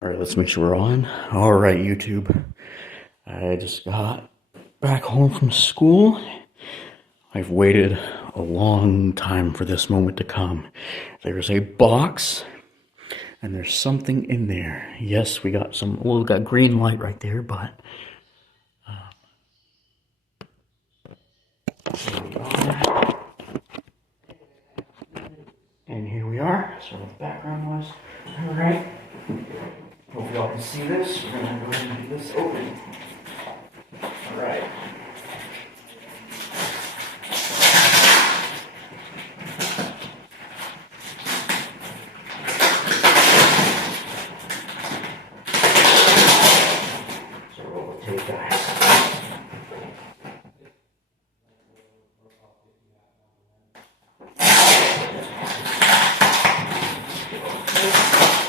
All right, let's make sure we're on. All right, YouTube. I just got back home from school. I've waited a long time for this moment to come. There's a box, and there's something in there. Yes, we got some, well, we got green light right there, but and here we are. That's what the background was. All right. Hope y'all can see this. We're gonna go ahead and get this open. All right. So roll the tape, guys.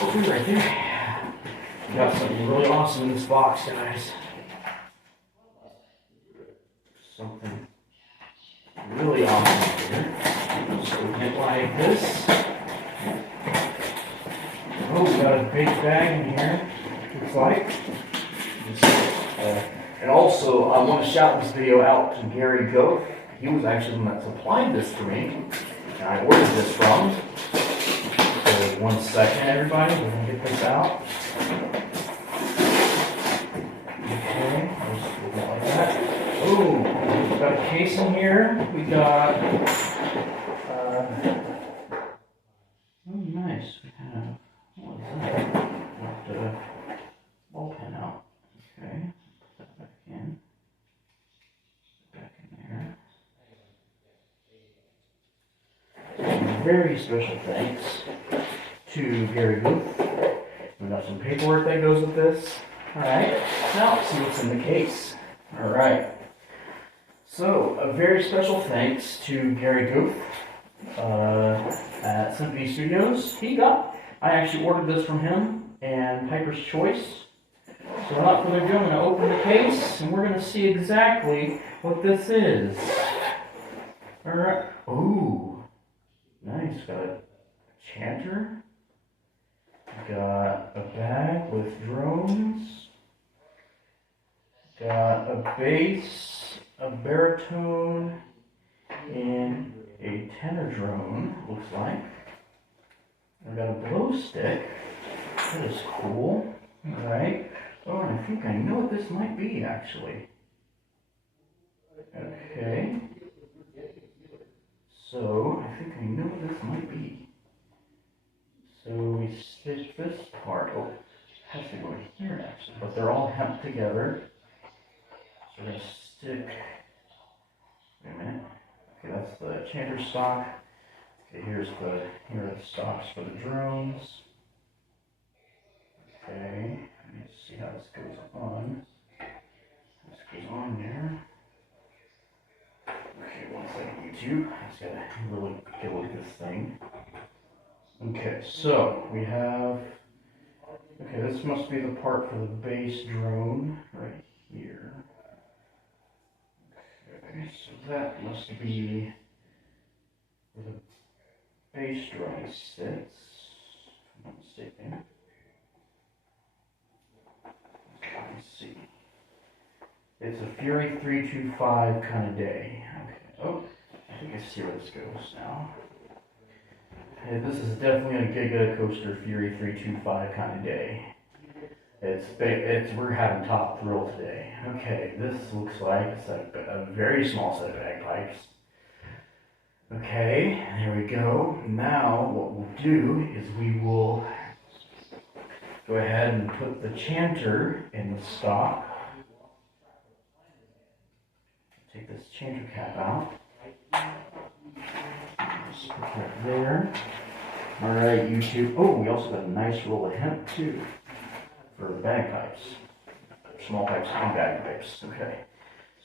Open right there. We got something really awesome in this box, guys. Something really awesome here. Just open it like this. Oh, we got a big bag in here, looks like. And also, I want to shout this video out to Gary Goat. He was actually the one that supplied this to me. And I ordered this from. So 1 second, everybody. We're going to get this out. Okay, I'll just open it like that. Ooh, we've got a case in here. We got, oh nice, we have, what is that? Left a ball pen out. Okay, put that back in. Back in there. Very special thanks to Gary Booth. We got some paperwork that goes with this. Alright, now let's see what's in the case. Alright. So, a very special thanks to Gary Goof at Symphony Studios. I actually ordered this from him and Piper's Choice. So without further ado, I'm going to open the case and we're going to see exactly what this is. Alright. Ooh. Nice. Got a chanter. Got a bag with drones. Got a bass, a baritone, and a tenor drone, looks like. I got a blow stick. That is cool. Alright. Oh, and I think I know what this might be, actually. Okay. So, I think I know what this might be. So, we stitch this part. Oh, it has to go here, actually. But they're all hemp together. So, we're going to stick. Wait a minute. Okay, that's the chanter stock. Okay, here are the stocks for the drones. Okay, let me see how this goes on. This goes on there. Okay, 1 second, YouTube. I just gotta really get a look at this thing. Okay, so we have. Okay, this must be the part for the base drone right here. Okay, so that must be where the base drone sits, if I'm not mistaken. Okay, let's see. It's a Fury 325 kind of day. Okay, oh, I think I see where this goes now. Okay, this is definitely a Giga Coaster Fury 325 kind of day. We're having top thrill today. Okay, this looks like it's a very small set of bagpipes. Okay, there we go. Now what we'll do is we will go ahead and put the chanter in the stock. Take this chanter cap out. Just put that there. Alright, YouTube. Oh, we also got a nice roll of hemp too. For bagpipes. Small pipes and bagpipes. Okay.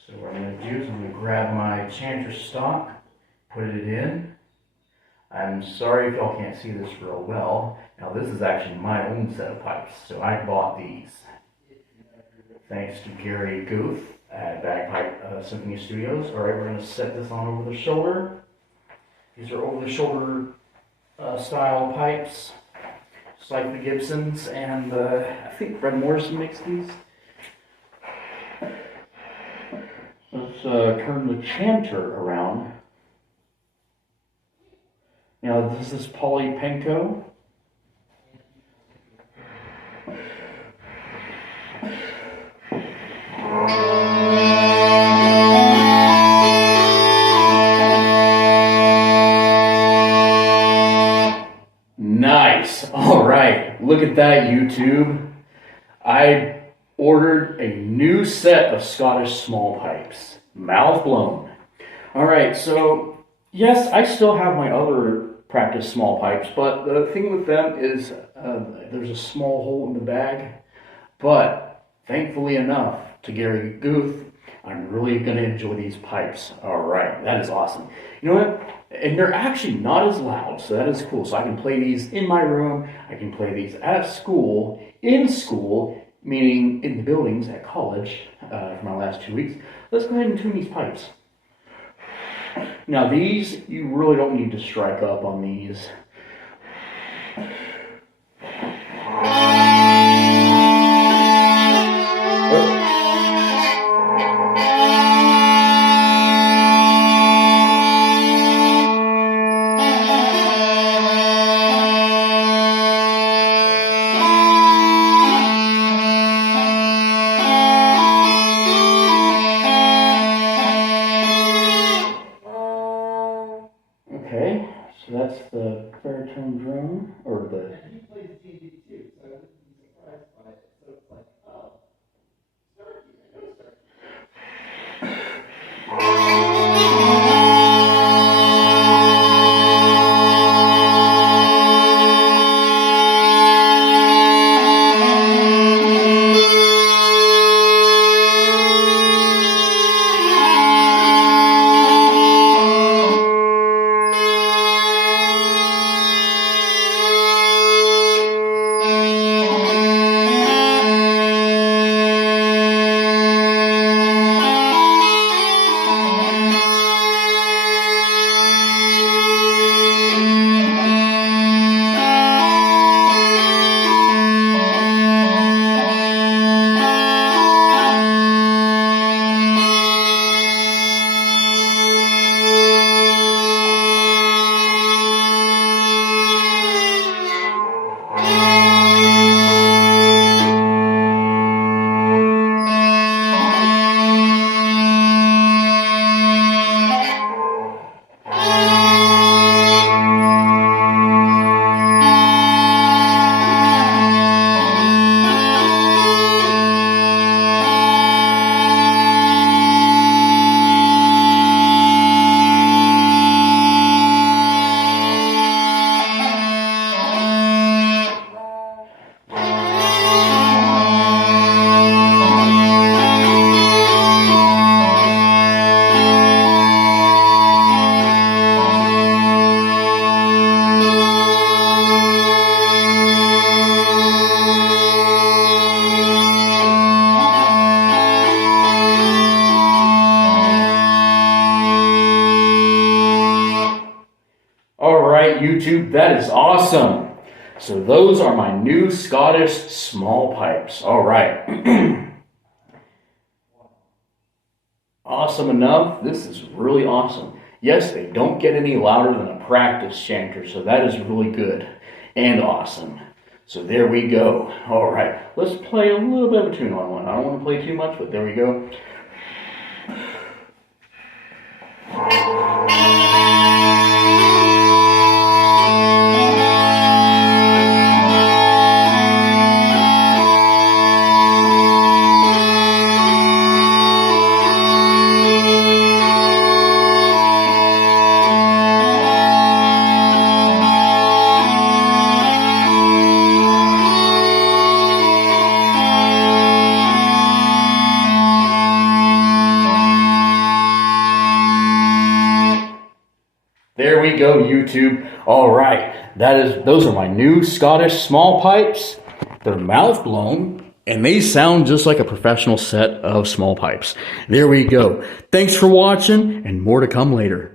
So what I'm going to do is I'm going to grab my chanter stock, put it in. I'm sorry if y'all can't see this real well. Now this is actually my own set of pipes. So I bought these. Thanks to Gary Guth at Bagpipe Symphony Studios. Alright, we're going to set this on over the shoulder. These are over the shoulder style pipes. Just like the Gibsons, and I think Fred Morrison makes these. Let's turn the chanter around. Now this is polypenco. Nice. All right. Look at that, YouTube. I ordered a new set of Scottish small pipes. Mouth blown. All right. So, yes, I still have my other practice small pipes, but the thing with them is there's a small hole in the bag. But thankfully enough to Gary Guth, I'm really going to enjoy these pipes. All right. That is awesome. You know what? And they're actually not as loud, so that is cool. So I can play these in my room. I can play these at school, in school, meaning in the buildings at college for my last 2 weeks. Let's go ahead and tune these pipes. Now these, you really don't need to strike up on these. Okay, so that's the baritone drum, or the... He plays D&D too, so I wouldn't be surprised by it. So it's like, oh, Starkey, I know Starkey. right, YouTube, that is awesome. So those are my new Scottish small pipes. All right. Awesome enough. This is really awesome. Yes, they don't get any louder than a practice chanter, so that is really good and awesome. So there we go. All right, let's play a little bit of a tune on one. I don't want to play too much, but there we go. There we go, YouTube. All right, those are my new Scottish small pipes. They're mouth blown, and they sound just like a professional set of small pipes. There we go. Thanks for watching, and more to come later.